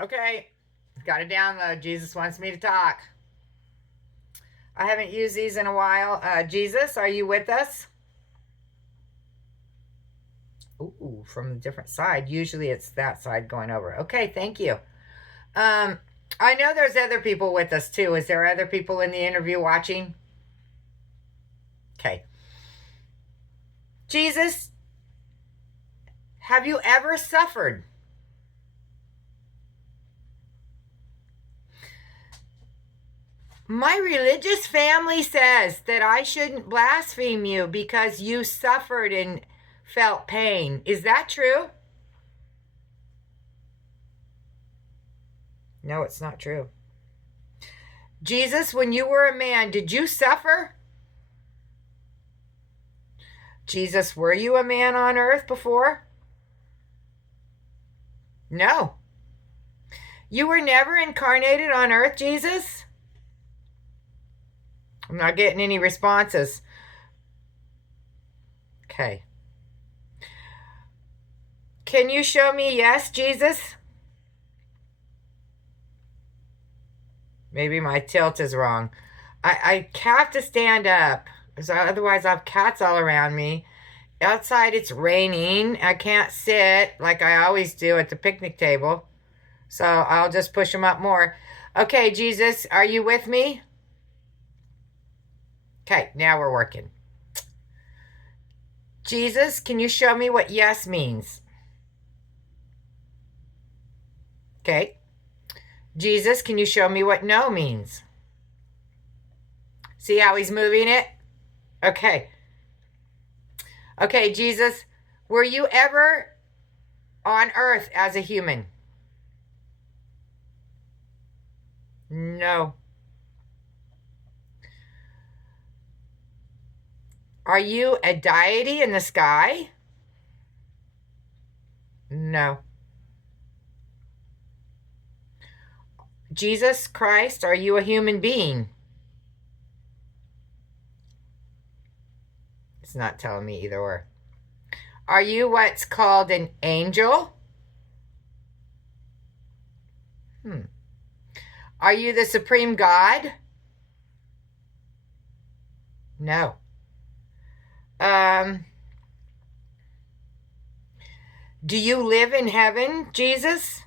Okay, got to download. Jesus wants me to talk. I haven't used these in a while. Jesus, are you with us? Ooh, from a different side. Usually it's that side going over. Okay, thank you. Um, I know there's other people with us too. Is there other people in the interview watching? Okay. Jesus, have you ever suffered? My religious family says that I shouldn't blaspheme you because you suffered and felt pain. Is that true? No, it's not true. Jesus, when you were a man, did you suffer? Jesus, were you a man on earth before? No. You were never incarnated on earth, Jesus? I'm not getting any responses. Okay. Can you show me yes, Jesus? Maybe my tilt is wrong. I have to stand up, because otherwise I have cats all around me. Outside it's raining. I can't sit like I always do at the picnic table. So I'll just push them up more. Okay, Jesus, are you with me? Okay, now we're working. Jesus, can you show me what yes means? Okay. Jesus, can you show me what no means? See how he's moving it? Okay. Okay, Jesus, were you ever on earth as a human? No. Are you a deity in the sky? No. Jesus Christ, are you a human being? It's not telling me either or. Are you what's called an angel? Are you the supreme God? No. Um, do you live in heaven, Jesus?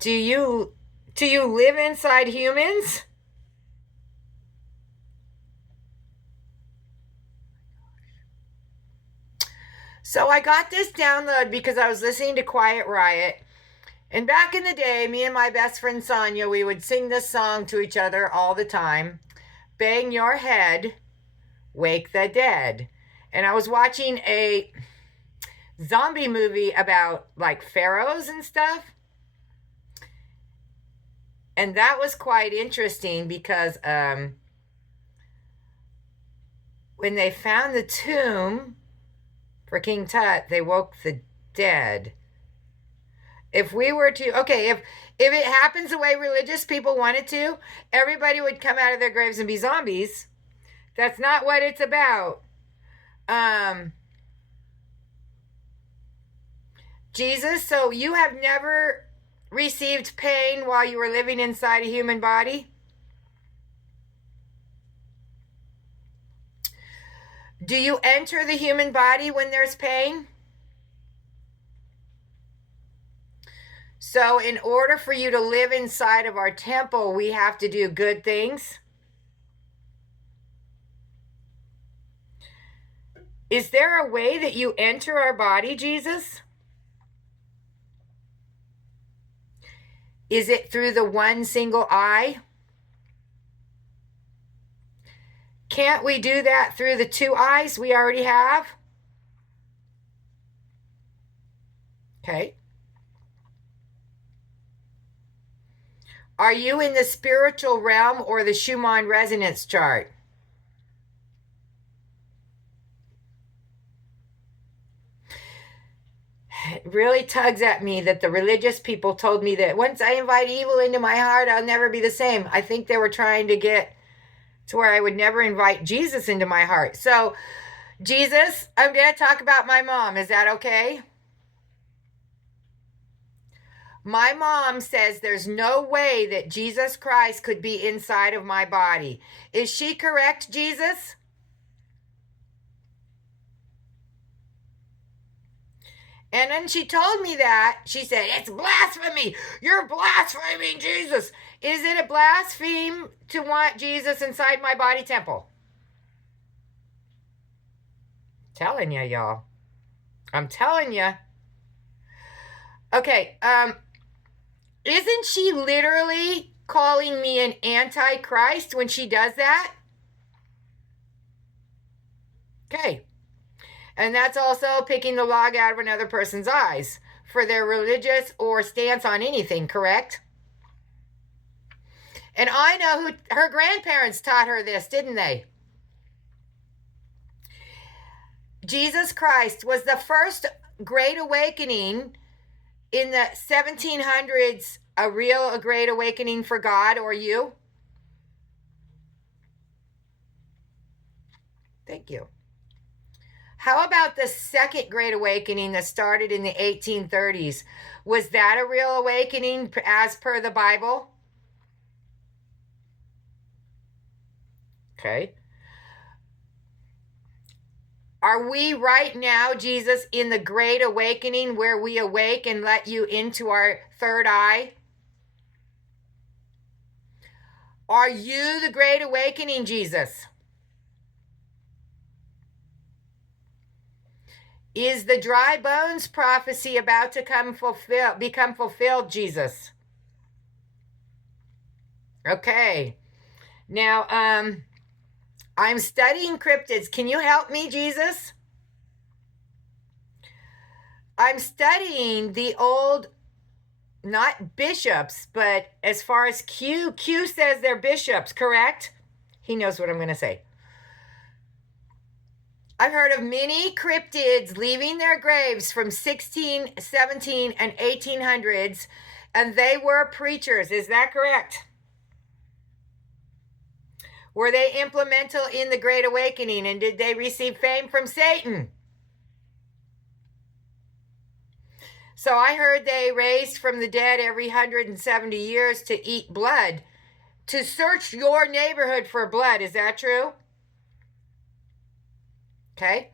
Do you live inside humans? So I got this download because I was listening to Quiet Riot. And back in the day, me and my best friend Sonia, we would sing this song to each other all the time. Bang your head, wake the dead. And I was watching a zombie movie about like pharaohs and stuff. And that was quite interesting because when they found the tomb for King Tut, they woke the dead. If we were to, okay, if it happens the way religious people want it to, everybody would come out of their graves and be zombies. That's not what it's about. Jesus, so you have never received pain while you were living inside a human body? Do you enter the human body when there's pain? So, in order for you to live inside of our temple, we have to do good things. Is there a way that you enter our body, Jesus? Is it through the one single eye? Can't we do that through the two eyes we already have? Okay. Are you in the spiritual realm or the Schumann resonance chart? It really tugs at me that the religious people told me that once I invite evil into my heart, I'll never be the same. I think they were trying to get to where I would never invite Jesus into my heart. So, Jesus, I'm going to talk about my mom. Is that okay? My mom says there's no way that Jesus Christ could be inside of my body. Is she correct, Jesus? And then she told me that. She said, it's blasphemy. You're blaspheming Jesus. Is it a blaspheme to want Jesus inside my body temple? Telling you, y'all. I'm telling you. Okay, isn't she literally calling me an antichrist when she does that? Okay. And that's also picking the log out of another person's eyes for their religious or stance on anything, correct? And I know who her grandparents taught her this, didn't they? Jesus Christ was the first great awakening in the 1700s, a great awakening for God or you? Thank you. How about the second great awakening that started in the 1830s? Was that a real awakening as per the Bible? Okay. Are we right now, Jesus, in the great awakening where we awake and let you into our third eye? Are you the great awakening, Jesus? Is the dry bones prophecy about to become fulfilled, Jesus? Okay. Now, I'm studying cryptids. Can you help me, Jesus? I'm studying the old, not bishops, but as far as Q says they're bishops, correct? He knows what I'm going to say. I've heard of many cryptids leaving their graves from 16, 17, and 1800s, and they were preachers. Is that correct? Were they implemental in the Great Awakening, and did they receive fame from Satan? So I heard they raised from the dead every 170 years to eat blood, to search your neighborhood for blood. Is that true? Okay.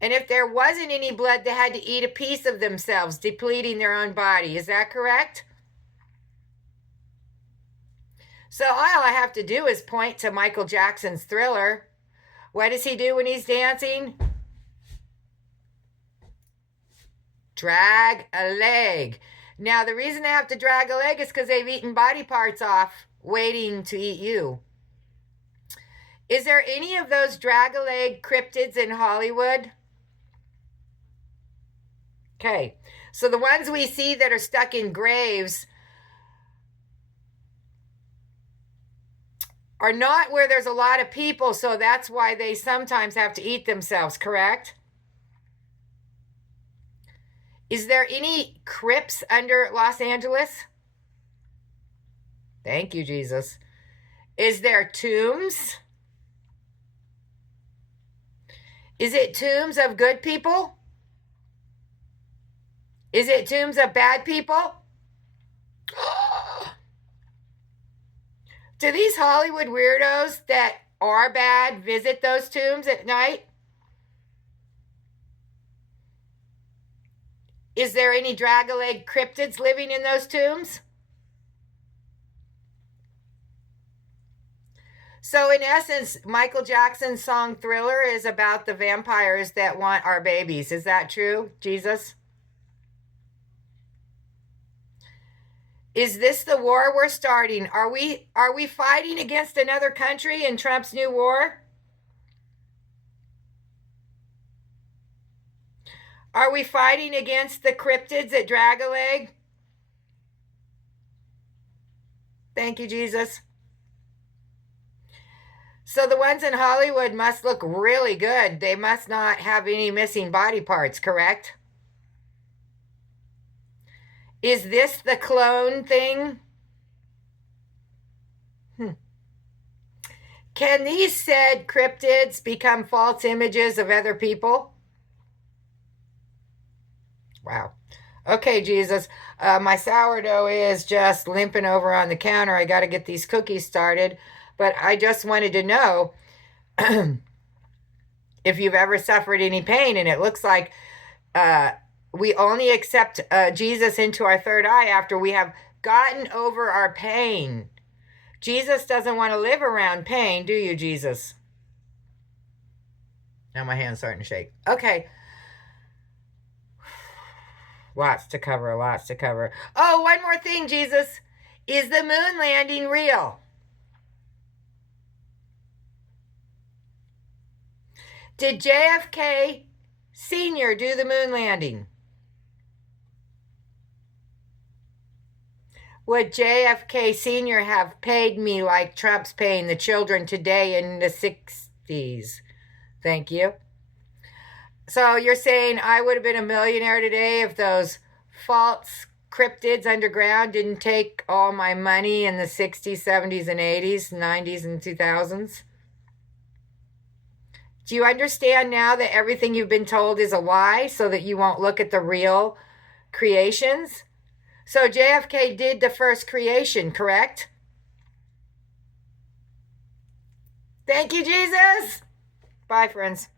And if there wasn't any blood, they had to eat a piece of themselves, depleting their own body. Is that correct? So all I have to do is point to Michael Jackson's Thriller. What does he do when he's dancing? Drag a leg. Now, the reason they have to drag a leg is because they've eaten body parts off waiting to eat you. Is there any of those drag-a-leg cryptids in Hollywood? Okay, so the ones we see that are stuck in graves are not where there's a lot of people, so that's why they sometimes have to eat themselves, correct? Is there any crypts under Los Angeles? Thank you, Jesus. Is there tombs? Is it tombs of good people? Is it tombs of bad people? Do these Hollywood weirdos that are bad visit those tombs at night? Is there any drag-a-leg cryptids living in those tombs? So in essence, Michael Jackson's song Thriller is about the vampires that want our babies. Is that true, Jesus? Is this the war we're starting? Are we fighting against another country in Trump's new war? Are we fighting against the cryptids at Drag-a-Leg? Thank you, Jesus. So the ones in Hollywood must look really good. They must not have any missing body parts, correct? Is this the clone thing? Can these said cryptids become false images of other people? Wow. Okay, Jesus. My sourdough is just limping over on the counter. I got to get these cookies started. But I just wanted to know if you've ever suffered any pain. And it looks like we only accept Jesus into our third eye after we have gotten over our pain. Jesus doesn't want to live around pain, do you, Jesus? Now my hand's starting to shake. Okay. Lots to cover, lots to cover. Oh, one more thing, Jesus. Is the moon landing real? Did JFK Sr. do the moon landing? Would JFK Sr. have paid me like Trump's paying the children today in the 60s? Thank you. So you're saying I would have been a millionaire today if those false cryptids underground didn't take all my money in the 60s, 70s, and 80s, 90s, and 2000s? Do you understand now that everything you've been told is a lie so that you won't look at the real creations? So JFK did the first creation, correct? Thank you, Jesus. Bye, friends.